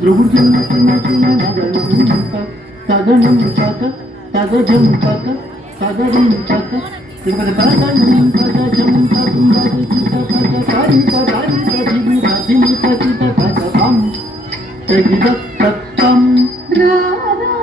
ధ్రువుజం తదనం పక తదజం పక తదరం పక తిరుపతి తదనం పదజం పకం పదిత పక కారి పదారి పదిని పదిని పతిత పకం తగిద తత్తం రాధా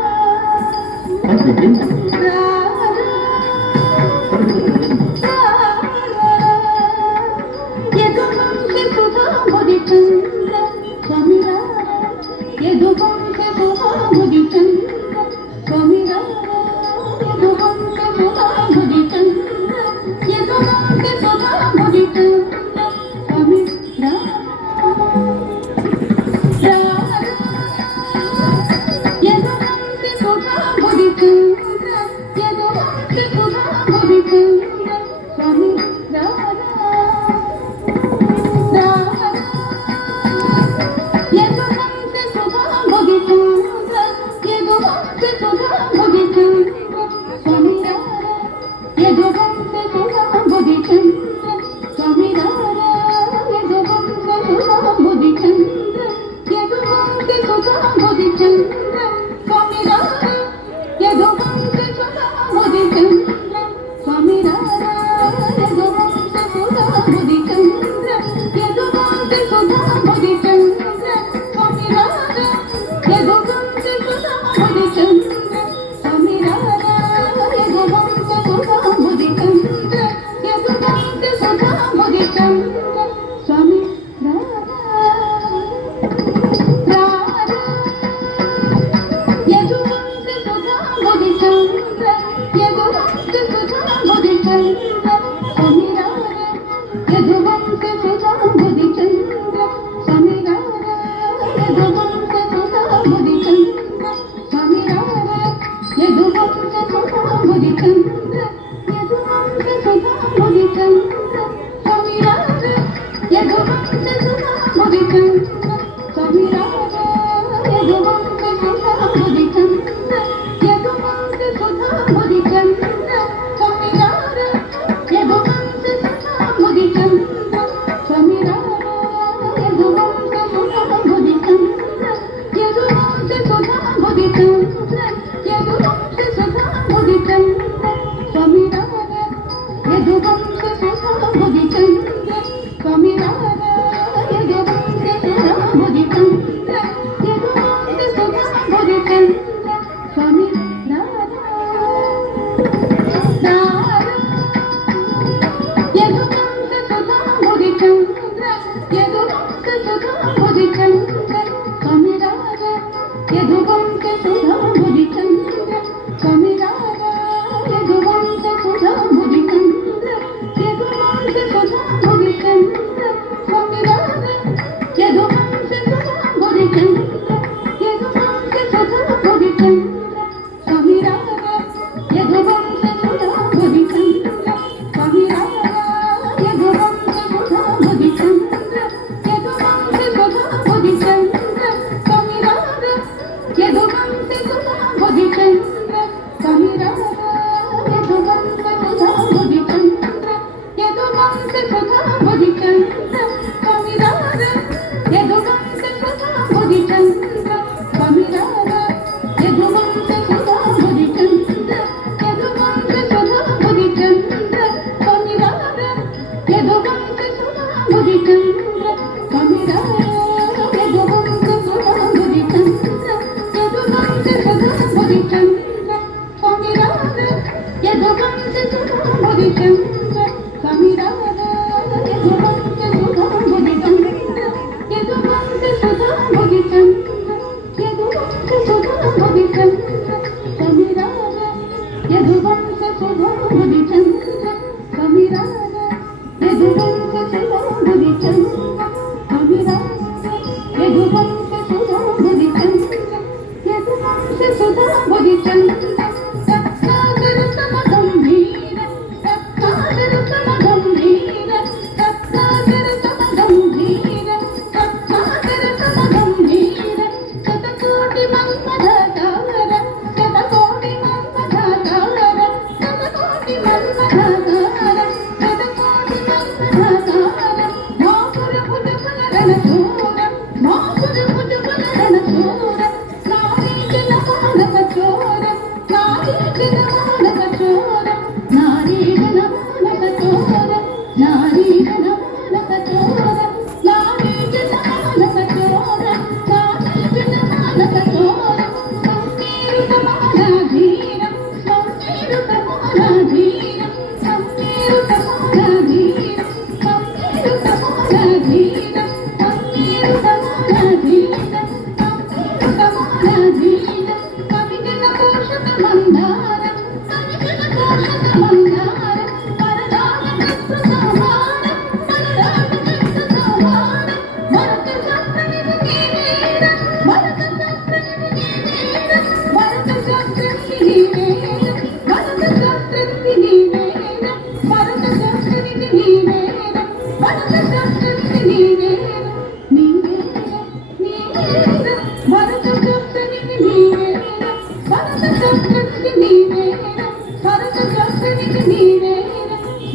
భరత చక్రనికి నీవేరా భరత చక్రనికి నీవేరా భరత చక్రనికి నీవేరా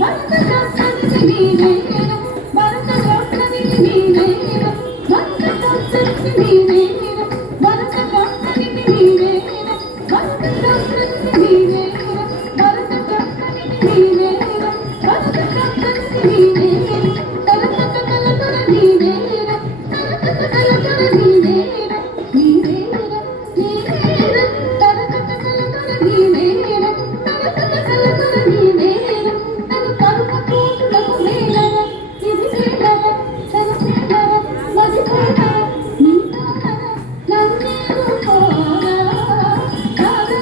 భరత చక్రనికి నీవేరా భరత చక్రనికి నీవేరా భరత చక్రనికి నీవేరా భరత చక్రనికి నీవేరా భరత చక్రనికి నీవేరా భరత చక్రనికి నీవేరా భరత చక్రనికి నీవేరా తలతల తలతల నీవేరా తలతల తలతల నీవేరా నీవేరా నీవేరా తలతల తలతల నీవేరా తలతల తలతల నీవేరా తను కరుణ కోటులకు వేలరా ఇది వేలరా చలసేలరా మదిపోలరా నీ తారా నన్నేరు పోరా రారా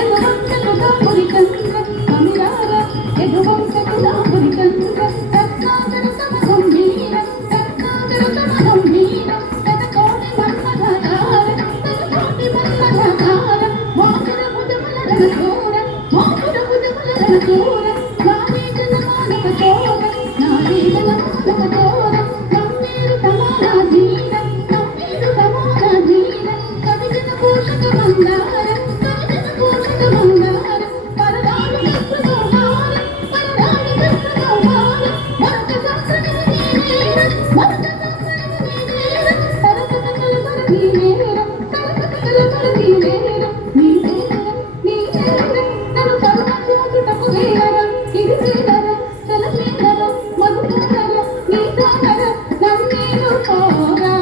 ఎదువంతకు దాపురి కంద్ర అమిరారా ఎదువంతకు దాపురి కంద్ర రత్నాకర తమ గంభీర రత్నాకర తమ గంభీర తన కోటి మన్మథాకార తన కోటి మన్మథాకార మోకుర ముదముల రణచోర మోకుర ముదముల రణచోర నారీజన మానక చోర నారీజన మానక చోర నమ్మేరు సమానా ధీర నమ్మేరు సమానా ధీర కవిజన పోషక మందార కవిజన పోషక మందార పరదాడు కృష్ణగోమార పరదాడు కృష్ణగోమార భరత శాస్త్రనికి నీవేర భరత శాస్త్రనికి నీవేర తరత కలకల నీవేర తరత కలకల నీవేర నీవేర నీవేర తను కరుణ చూచుటకు వేలరా ఇది వేలరా చలసేలరా మధుకరరా నీ తానర నన్నేరు పోరా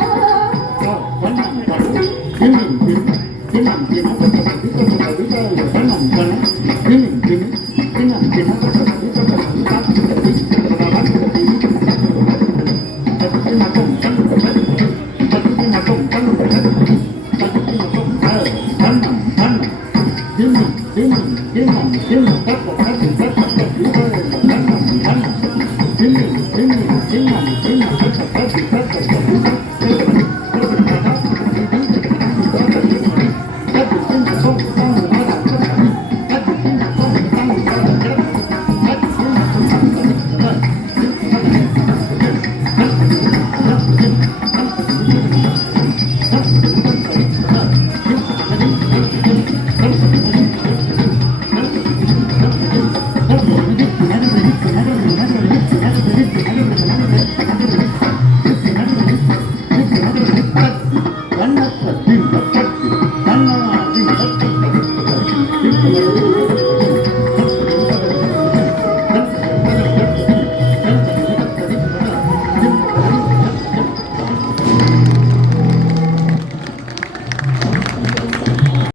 Thank you.